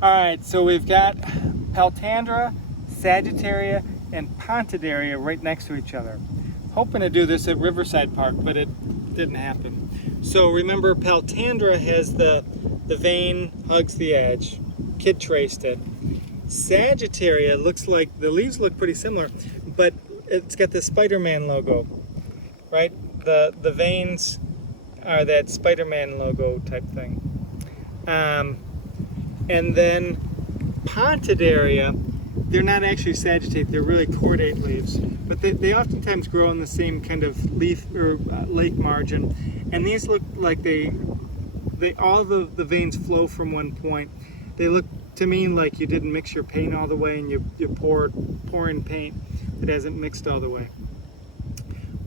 All right, so we've got Peltandra, Sagittaria, and Pontidaria right next to each other. Hoping to do this at Riverside Park, but it didn't happen. So remember, Peltandra has the vein hugs the edge. Kid traced it. Sagittaria looks like the leaves look pretty similar, but it's got the Spider-Man logo, right? The veins are that Spider-Man logo type thing. And then Pontidaria, they're not actually sagittate, they're really cordate leaves. But they oftentimes grow in the same kind of leaf or lake margin. And these look like all the veins flow from one point. They look to me like you didn't mix your paint all the way and you pour in paint that hasn't mixed all the way.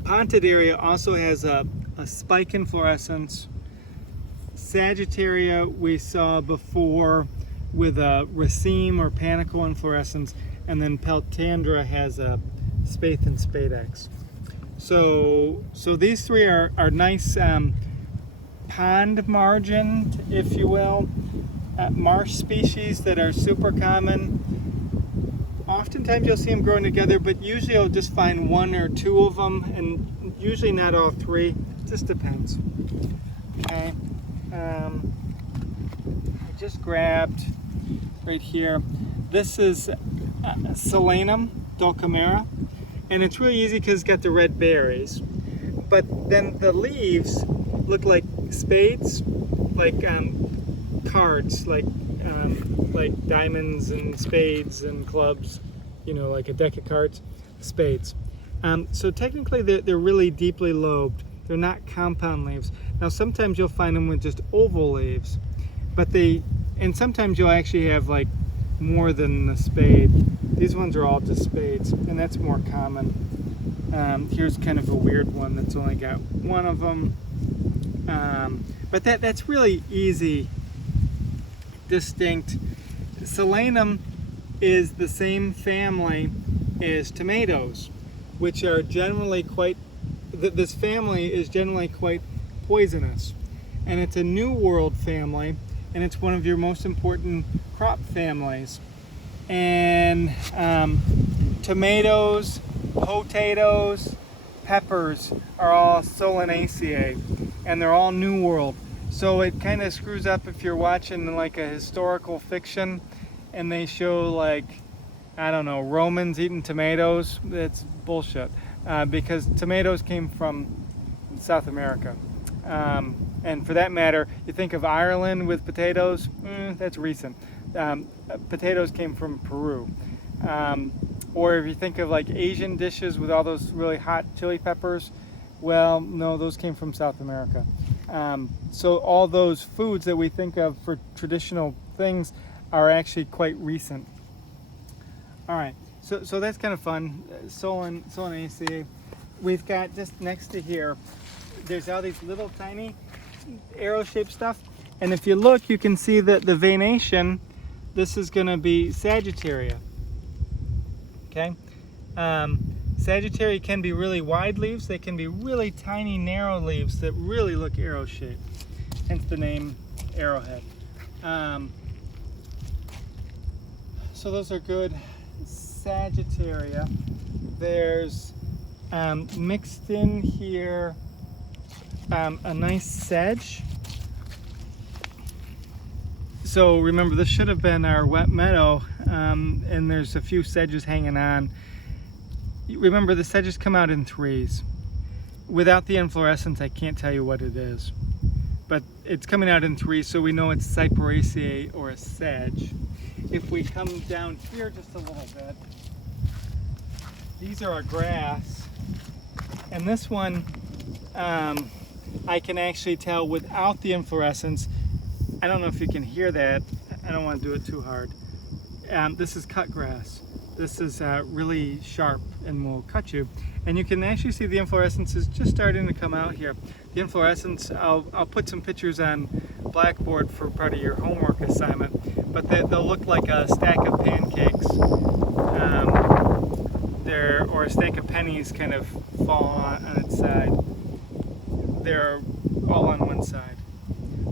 Pontidaria also has a spike inflorescence. Sagittaria we saw before with a raceme or panicle inflorescence, and then Peltandra has a spathe and spadex. So these three are nice pond margined, if you will, marsh species that are super common. Oftentimes you'll see them growing together, but usually you'll just find one or two of them, and usually not all three. It just depends. Okay. I just grabbed right here. This is Solanum dulcamara, and it's really easy because it's got the red berries. But then the leaves look like spades, like cards, like diamonds and spades and clubs. You know, like a deck of cards, spades. So technically, they're really deeply lobed. They're not compound leaves. Now sometimes you'll find them with just oval leaves, and sometimes you'll actually have like more than a spade. These ones are all just spades, and that's more common. Here's kind of a weird one that's only got one of them, but that's really easy, distinct. Solanum is the same family as tomatoes, which are generally quite. This family is generally quite poisonous, and it's a New World family, and it's one of your most important crop families. And tomatoes, potatoes, peppers are all Solanaceae, and they're all New World. So it kind of screws up if you're watching like a historical fiction and they show like, I don't know, Romans eating tomatoes. That's bullshit. Because tomatoes came from South America. And for that matter, you think of Ireland with potatoes, that's recent. Potatoes came from Peru. Or if you think of like Asian dishes with all those really hot chili peppers, well, no, those came from South America. So all those foods that we think of for traditional things are actually quite recent. All right. So that's kind of fun. Solanaceae. We've got just next to here, there's all these little tiny arrow-shaped stuff. And if you look, you can see that the veination, this is going to be Sagittaria. Okay? Sagittaria can be really wide leaves. They can be really tiny, narrow leaves that really look arrow-shaped. Hence the name arrowhead. So those are good. Sagittaria. There's mixed in here a nice sedge. So remember, this should have been our wet meadow, and there's a few sedges hanging on. Remember, the sedges come out in threes. Without the inflorescence, I can't tell you what it is, but it's coming out in threes, so we know it's Cyperaceae or a sedge. If we come down here just a little bit, these are our grass, and this one I can actually tell without the inflorescence. I don't know if you can hear that. I don't want to do it too hard. This is cut grass. This is really sharp and will cut you. And you can actually see the inflorescence is just starting to come out here. The inflorescence, I'll put some pictures on Blackboard for part of your homework assignment, but they'll look like a stack of pancakes. Or a stack of pennies kind of fall on its side. They're all on one side.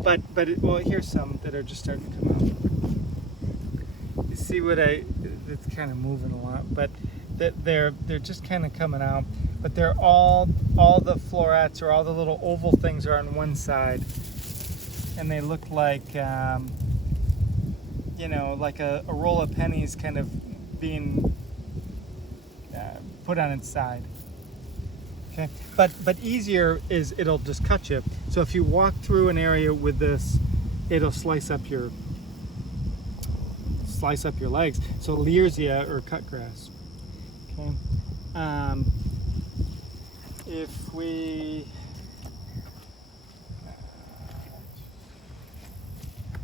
But well, here's some that are just starting to come out. see what it's kind of moving a lot, but they're just kind of coming out. But they're all the florets, or all the little oval things, are on one side, and they look like you know, like a roll of pennies kind of being put on its side. Okay, but easier is it'll just cut you. So if you walk through an area with this, it'll slice up your legs. So Learsia or cutgrass. Okay, if we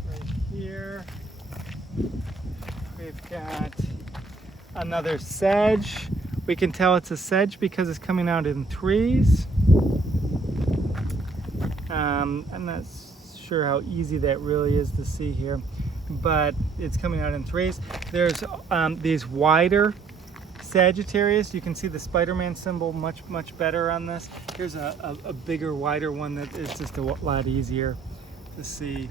right here, we've got another sedge. We can tell it's a sedge because it's coming out in threes. I'm not sure how easy that really is to see here, but it's coming out in threes. There's these wider Sagittarius. You can see the Spider-Man symbol much better on this. Here's a bigger, wider one that is just a lot easier to see.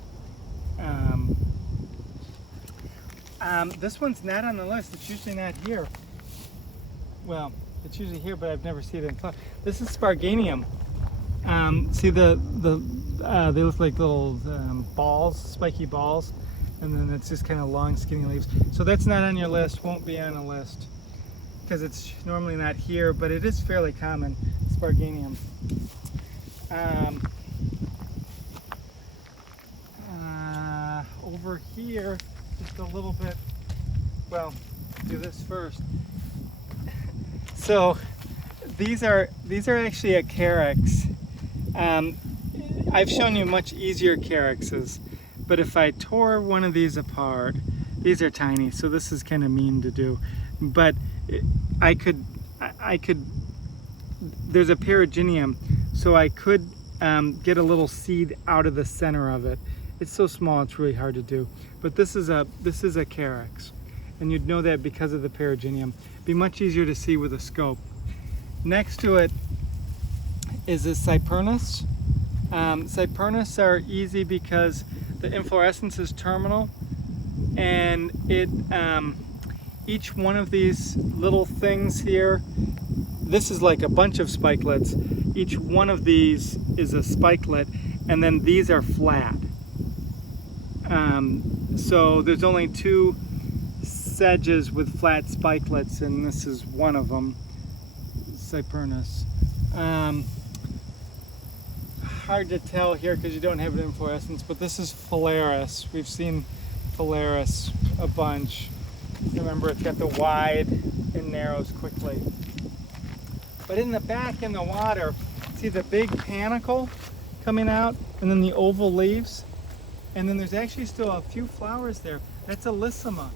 This one's not on the list. It's usually not here. Well, it's usually here, but I've never seen it in cloud. This is Sparganium. See they look like little balls, spiky balls, and then it's just kind of long, skinny leaves. So that's not on your list. Won't be on a list because it's normally not here, but it is fairly common. Sparganium. Over here, just a little bit. Well, do this first. So these are actually a carex. I've shown you much easier carexes, but if I tore one of these apart, these are tiny, so this is kind of mean to do. But I could. There's a Periginium, so I could get a little seed out of the center of it. It's so small, it's really hard to do. But this is a carex, and you'd know that because of the Periginium. Be much easier to see with a scope. Next to it is this Cypernus. Cypernus are easy because the inflorescence is terminal, and each one of these little things here, this is like a bunch of spikelets. Each one of these is a spikelet, and then these are flat. So there's only two sedges with flat spikelets, and this is one of them, Cypernus. Hard to tell here because you don't have an inflorescence, but this is Phalaris. We've seen Phalaris a bunch. Remember, it's got the wide and narrows quickly. But in the back in the water, see the big panicle coming out, and then the oval leaves, and then there's actually still a few flowers there. That's Alyssima.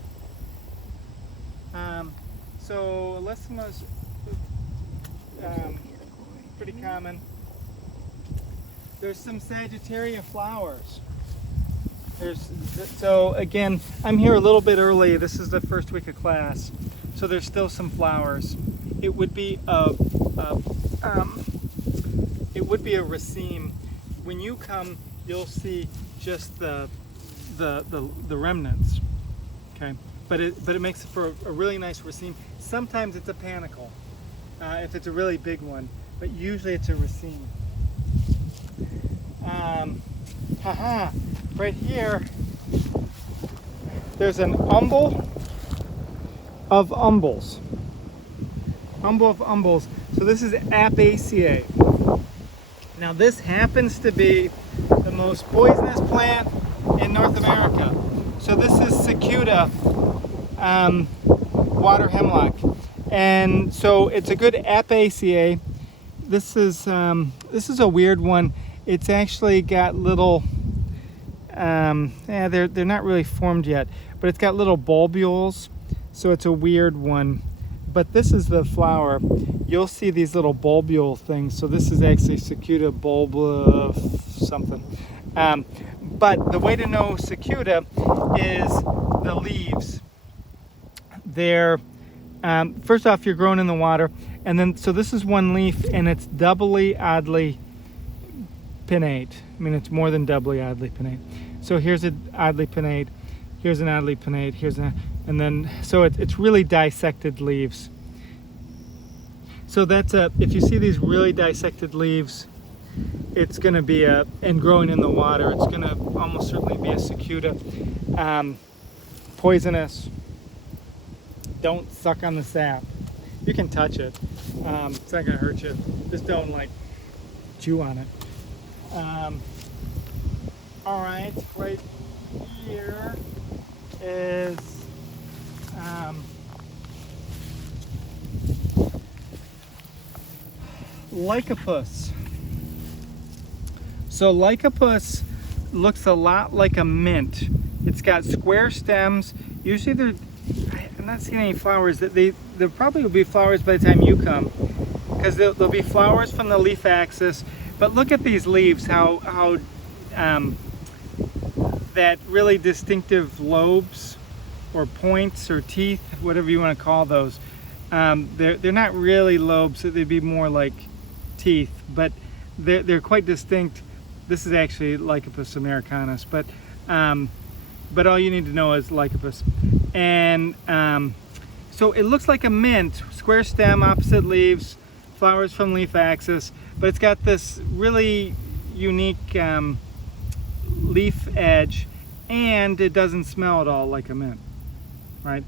So Alyssima's pretty common. There's some Sagittaria flowers. So again, I'm here a little bit early. This is the first week of class, so there's still some flowers. It would be a raceme. When you come, you'll see just the remnants. Okay, but it makes it for a really nice raceme. Sometimes it's a panicle if it's a really big one, but usually it's a raceme. Right here, there's an umbel of umbels. Umbel of umbels. So this is Apiaceae. Now this happens to be the most poisonous plant in North America. So this is Cicuta water hemlock, and so it's a good Apiaceae. This is a weird one. It's actually got little, they're not really formed yet, but it's got little bulbules, so it's a weird one. But this is the flower. You'll see these little bulbule things. So this is actually Cicuta bulba something. But the way to know Cicuta is the leaves. They're, first off, you're growing in the water, and then, so this is one leaf, and it's doubly oddly pinnate. I mean, it's more than doubly oddly pinnate. So here's an oddly pinnate. Here's an oddly pinnate. And then so it's really dissected leaves. So that's if you see these really dissected leaves, it's going to be and growing in the water, it's going to almost certainly be a cicuta. Poisonous. Don't suck on the sap. You can touch it. It's not going to hurt you. Just don't like chew on it. All right, right here is Lycopus. So Lycopus looks a lot like a mint. It's got square stems. Usually I'm not seeing any flowers. There probably will be flowers by the time you come, because there'll be flowers from the leaf axis. But look at these leaves, how that really distinctive lobes or points or teeth, whatever you want to call those. They're not really lobes, so they'd be more like teeth, but they're quite distinct. This is actually Lycopus americanus, but all you need to know is Lycopus. And so it looks like a mint, square stem, opposite leaves, flowers from leaf axis, but it's got this really unique leaf edge, and it doesn't smell at all like a mint, right?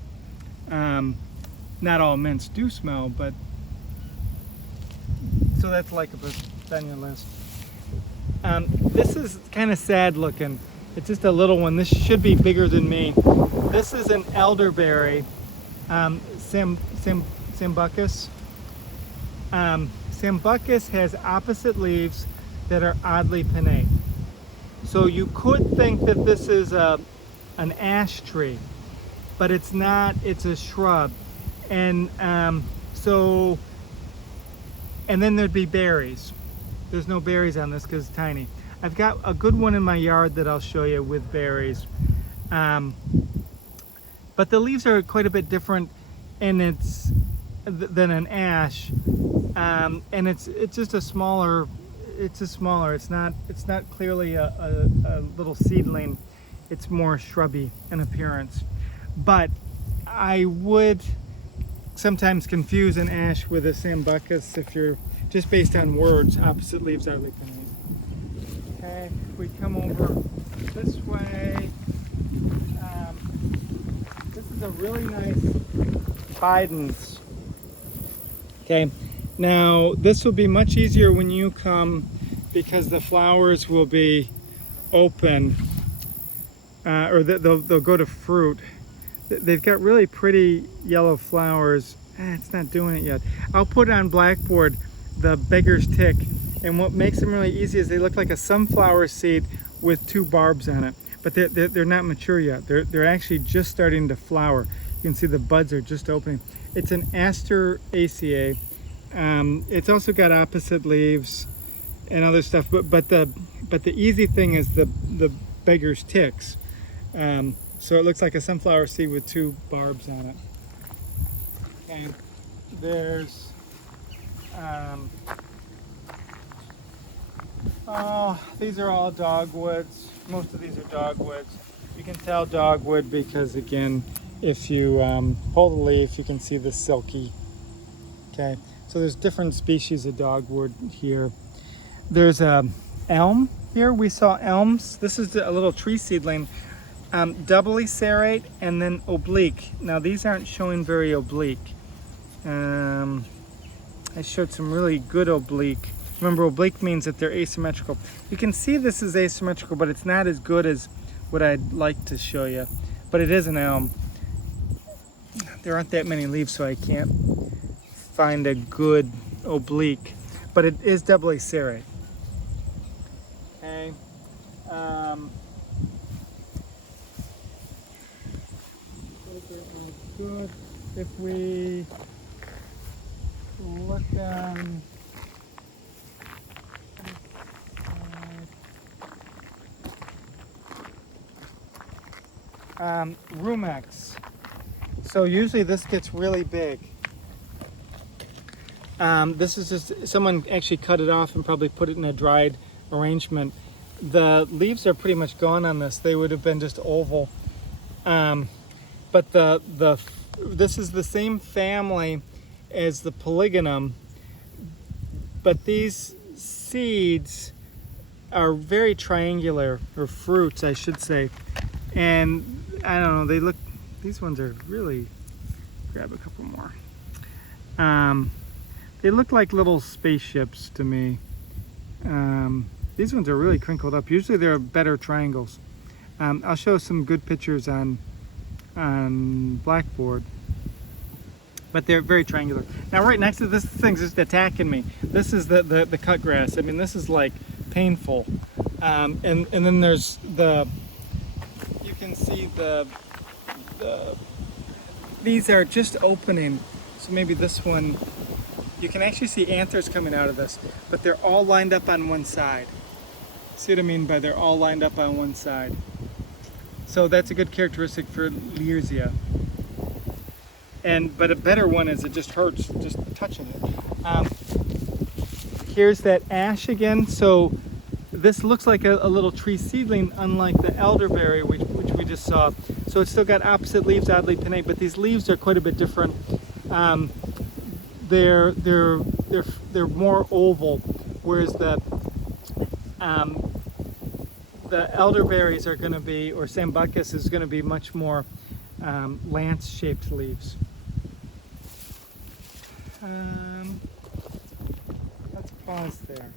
Not all mints do smell, but so that's Lycopus on your list. This is kind of sad looking. It's just a little one. This should be bigger than me. This is an elderberry, Sambucus. Sambucus has opposite leaves that are oddly pinnate. So you could think that this is an ash tree, but it's not. It's a shrub, and and then there'd be berries. There's no berries on this because it's tiny. I've got a good one in my yard that I'll show you with berries. But the leaves are quite a bit different, and than an ash. And it's just a smaller. It's not clearly a little seedling. It's more shrubby in appearance. But I would sometimes confuse an ash with a Sambucus if you're just based on words. Opposite leaves are like pinnate. Okay, if we come over this way, this is a really nice Bidens. Okay, now this will be much easier when you come because the flowers will be open, or they'll go to fruit. They've got really pretty yellow flowers. It's not doing it yet. I'll put on Blackboard the beggar's tick, and what makes them really easy is they look like a sunflower seed with two barbs on it, but they're not mature yet. They're actually just starting to flower. You can see the buds are just opening. It's an Asteraceae. It's also got opposite leaves and other stuff, but the easy thing is the beggar's ticks. So it looks like a sunflower seed with two barbs on it. And there's these are all dogwoods. Most of these are dogwoods. You can tell dogwood because, again, if you pull the leaf, you can see the silky. Okay, so there's different species of dogwood here. There's a elm here. We saw elms. This is a little tree seedling, doubly serrate and then oblique. Now these aren't showing very oblique. I showed some really good oblique. Remember, oblique means that they're asymmetrical. You can see this is asymmetrical, but it's not as good as what I'd like to show you. But it is an elm. There aren't that many leaves, so I can't find a good oblique. But it is doubly serrate. Okay. Good. If we look down. Rumex. So usually this gets really big. This is just, someone actually cut it off and probably put it in a dried arrangement. The leaves are pretty much gone on this. They would have been just oval. But this is the same family as the Polygonum, but these seeds are very triangular, or fruits I should say, and I don't know, these ones are really, grab a couple more. They look like little spaceships to me. These ones are really crinkled up. Usually they're better triangles. I'll show some good pictures on Blackboard, but they're very triangular. Now right next to this thing's just attacking me. This is the cut grass. I mean, this is like painful. And then there's you can see these are just opening. So maybe this one, you can actually see anthers coming out of this, but they're all lined up on one side. See what I mean by they're all lined up on one side? So that's a good characteristic for Leersia. But a better one is it just hurts just touching it. Here's that ash again. So this looks like a little tree seedling, unlike the elderberry, which we just saw. So it's still got opposite leaves, oddly pinnate, but these leaves are quite a bit different. They're more oval, whereas the elderberries are going to be, or Sambucus is going to be much more lance-shaped leaves. Let's pause there.